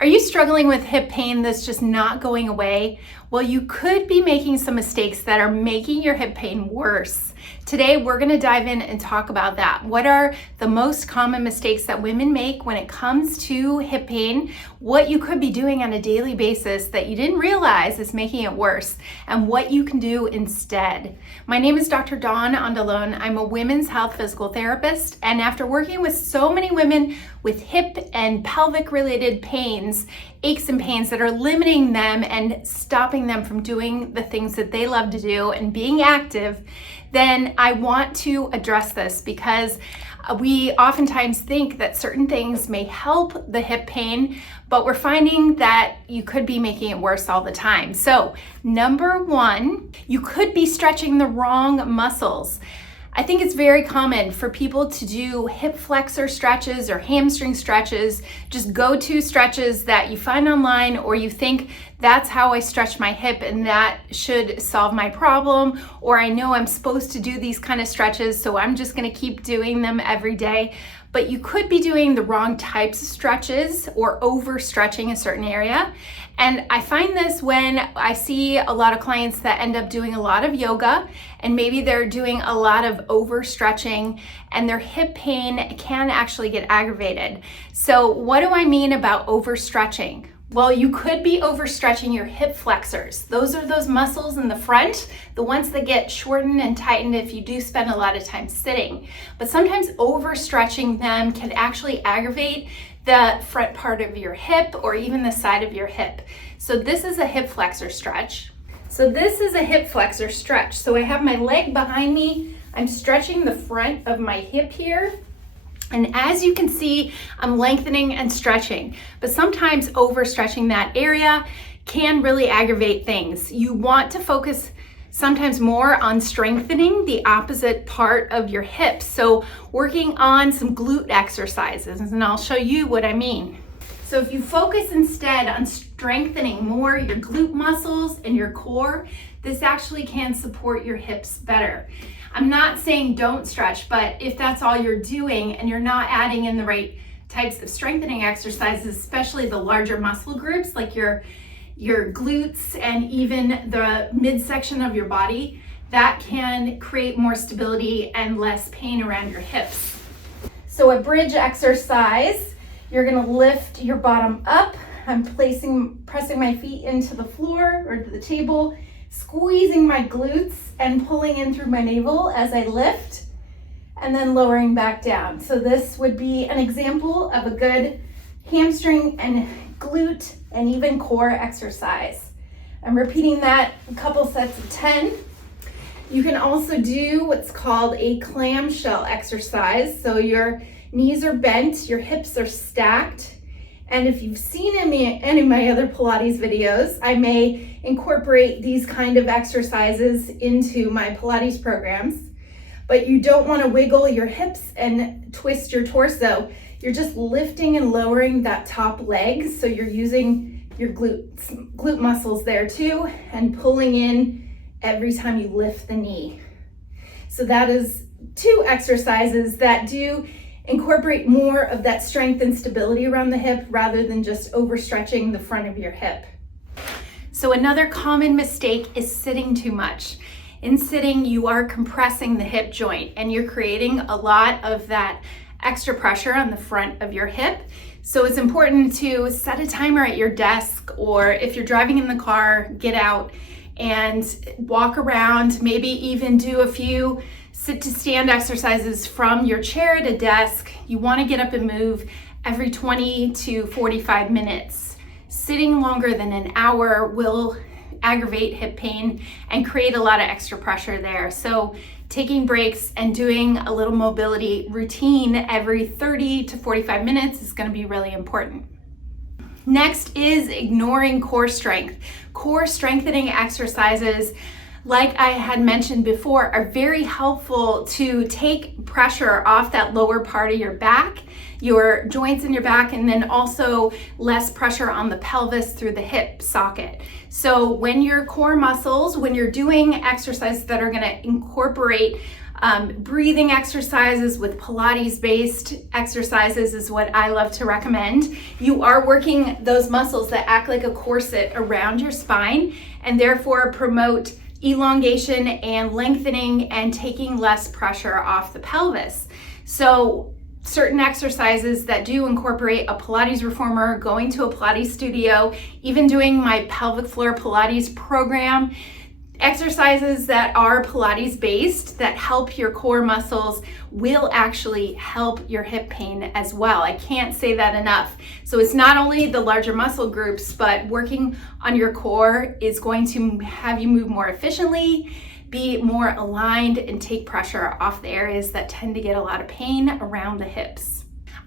Are you struggling with hip pain that's just not going away? Well, you could be making some mistakes that are making your hip pain worse. Today, we're going to dive in and talk about that. What are the most common mistakes that women make when it comes to hip pain? What you could be doing on a daily basis that you didn't realize is making it worse, and what you can do instead. My name is Dr. Dawn Andalone. I'm a women's health physical therapist, and after working with so many women with hip and pelvic related pains, aches and pains that are limiting them and stopping them from doing the things that they love to do and being active, then I want to address this because we oftentimes think that certain things may help the hip pain, but we're finding that you could be making it worse all the time. So, number one, you could be stretching the wrong muscles. I think it's very common for people to do hip flexor stretches or hamstring stretches, just go-to stretches that you find online, or you think that's how I stretch my hip and that should solve my problem, or I know I'm supposed to do these kind of stretches, so I'm just gonna keep doing them every day. But you could be doing the wrong types of stretches or overstretching a certain area. And I find this when I see a lot of clients that end up doing a lot of yoga, and maybe they're doing a lot of overstretching, and their hip pain can actually get aggravated. So what do I mean about overstretching? Well, you could be overstretching your hip flexors. Those are those muscles in the front, the ones that get shortened and tightened if you do spend a lot of time sitting. But sometimes overstretching them can actually aggravate the front part of your hip or even the side of your hip. So this is a hip flexor stretch. So I have my leg behind me. I'm stretching the front of my hip here. And as you can see, I'm lengthening and stretching, but sometimes overstretching that area can really aggravate things. You want to focus sometimes more on strengthening the opposite part of your hips. So working on some glute exercises, and I'll show you what I mean. So if you focus instead on strengthening more your glute muscles and your core, this actually can support your hips better. I'm not saying don't stretch, but if that's all you're doing and you're not adding in the right types of strengthening exercises, especially the larger muscle groups like your glutes and even the midsection of your body, that can create more stability and less pain around your hips. So a bridge exercise, you're gonna lift your bottom up. I'm pressing my feet into the floor or to the table, squeezing my glutes and pulling in through my navel as I lift, and then lowering back down. So this would be an example of a good hamstring and glute and even core exercise. I'm repeating that a couple sets of 10. You can also do what's called a clamshell exercise. So your knees are bent, your hips are stacked. And if you've seen any of my other Pilates videos, I may incorporate these kind of exercises into my Pilates programs, but you don't want to wiggle your hips and twist your torso. You're just lifting and lowering that top leg. So you're using your glute muscles there too, and pulling in every time you lift the knee. So that is 2 exercises that do incorporate more of that strength and stability around the hip rather than just overstretching the front of your hip. So another common mistake is sitting too much. In sitting, you are compressing the hip joint and you're creating a lot of that extra pressure on the front of your hip. So it's important to set a timer at your desk, or if you're driving in the car, get out and walk around, maybe even do a few sit to stand exercises from your chair at a desk. You want to get up and move every 20 to 45 minutes. Sitting longer than an hour will aggravate hip pain and create a lot of extra pressure there. So taking breaks and doing a little mobility routine every 30 to 45 minutes is going to be really important. Next is ignoring core strength. Core strengthening exercises, like I had mentioned before, are very helpful to take pressure off that lower part of your back, your joints in your back, and then also less pressure on the pelvis through the hip socket. So when your core muscles, when you're doing exercises that are going to incorporate Breathing exercises with Pilates-based exercises is what I love to recommend. You are working those muscles that act like a corset around your spine and therefore promote elongation and lengthening and taking less pressure off the pelvis. So certain exercises that do incorporate a Pilates reformer, going to a Pilates studio, even doing my pelvic floor Pilates program, exercises that are Pilates based that help your core muscles will actually help your hip pain as well. I can't say that enough. So it's not only the larger muscle groups, but working on your core is going to have you move more efficiently, be more aligned, and take pressure off the areas that tend to get a lot of pain around the hips.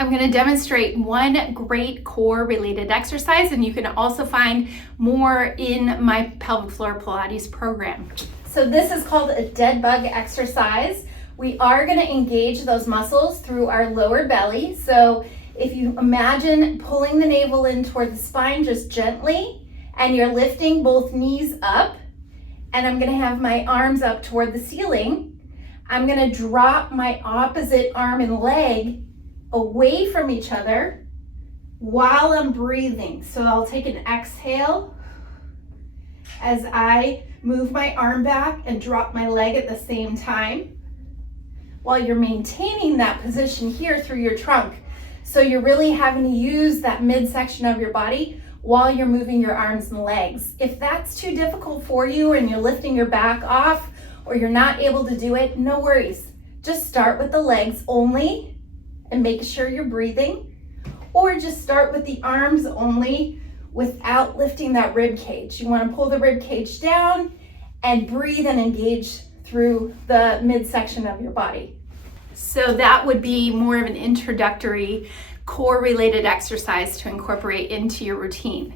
I'm going to demonstrate one great core related exercise, and you can also find more in my pelvic floor Pilates program. So this is called a dead bug exercise. We are going to engage those muscles through our lower belly. So if you imagine pulling the navel in toward the spine just gently, and you're lifting both knees up, and I'm going to have my arms up toward the ceiling. I'm going to drop my opposite arm and leg away from each other while I'm breathing. So I'll take an exhale as I move my arm back and drop my leg at the same time, while you're maintaining that position here through your trunk. So you're really having to use that midsection of your body while you're moving your arms and legs. If that's too difficult for you and you're lifting your back off or you're not able to do it, no worries. Just start with the legs only and make sure you're breathing, or just start with the arms only without lifting that rib cage. You want to pull the rib cage down and breathe and engage through the midsection of your body. So that would be more of an introductory core related exercise to incorporate into your routine.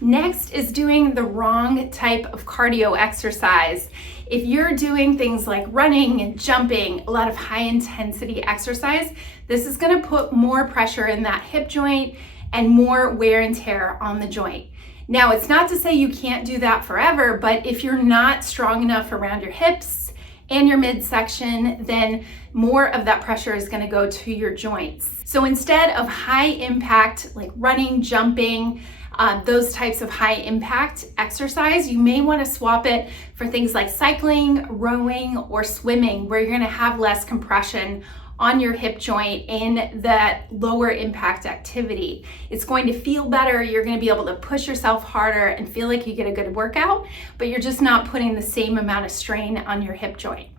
Next is doing the wrong type of cardio exercise. If you're doing things like running and jumping, a lot of high intensity exercise, this is going to put more pressure in that hip joint and more wear and tear on the joint. Now, it's not to say you can't do that forever, but if you're not strong enough around your hips and your midsection, then more of that pressure is going to go to your joints. So instead of high impact, like running, jumping, those types of high impact exercise, you may want to swap it for things like cycling, rowing, or swimming, where you're going to have less compression on your hip joint in that lower impact activity. It's going to feel better. You're going to be able to push yourself harder and feel like you get a good workout, but you're just not putting the same amount of strain on your hip joint.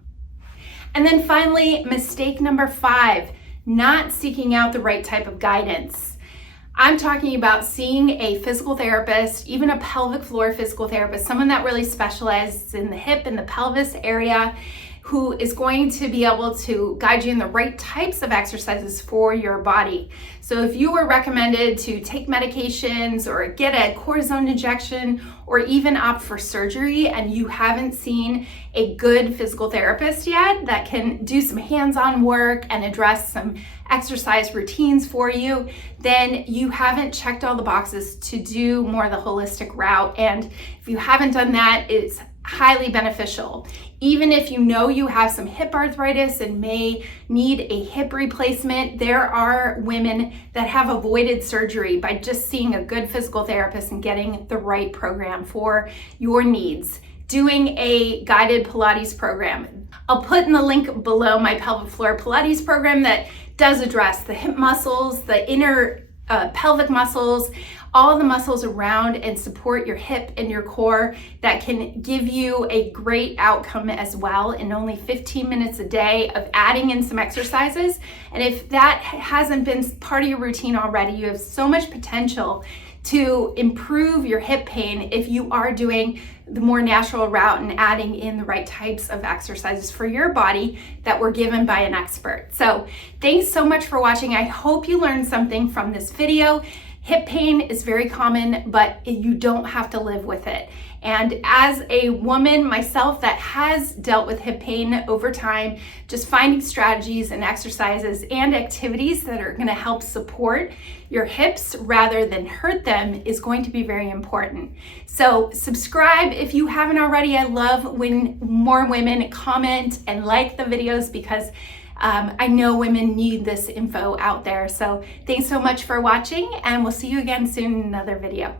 And then finally, mistake number 5, not seeking out the right type of guidance. I'm talking about seeing a physical therapist, even a pelvic floor physical therapist, someone that really specializes in the hip and the pelvis area, who is going to be able to guide you in the right types of exercises for your body. So if you were recommended to take medications or get a cortisone injection or even opt for surgery and you haven't seen a good physical therapist yet that can do some hands-on work and address some exercise routines for you, then you haven't checked all the boxes to do more of the holistic route. And if you haven't done that, it's highly beneficial. Even if you know you have some hip arthritis and may need a hip replacement, there are women that have avoided surgery by just seeing a good physical therapist and getting the right program for your needs. Doing a guided Pilates program. I'll put in the link below my pelvic floor Pilates program that does address the hip muscles, the inner pelvic muscles, all the muscles around and support your hip and your core that can give you a great outcome as well in only 15 minutes a day of adding in some exercises. And if that hasn't been part of your routine already, you have so much potential to improve your hip pain if you are doing the more natural route and adding in the right types of exercises for your body that were given by an expert. So thanks so much for watching. I hope you learned something from this video. Hip pain is very common, but you don't have to live with it. And as a woman myself that has dealt with hip pain over time, just finding strategies and exercises and activities that are going to help support your hips rather than hurt them is going to be very important. So subscribe if you haven't already. I love when more women comment and like the videos because I know women need this info out there. So thanks so much for watching, and we'll see you again soon in another video.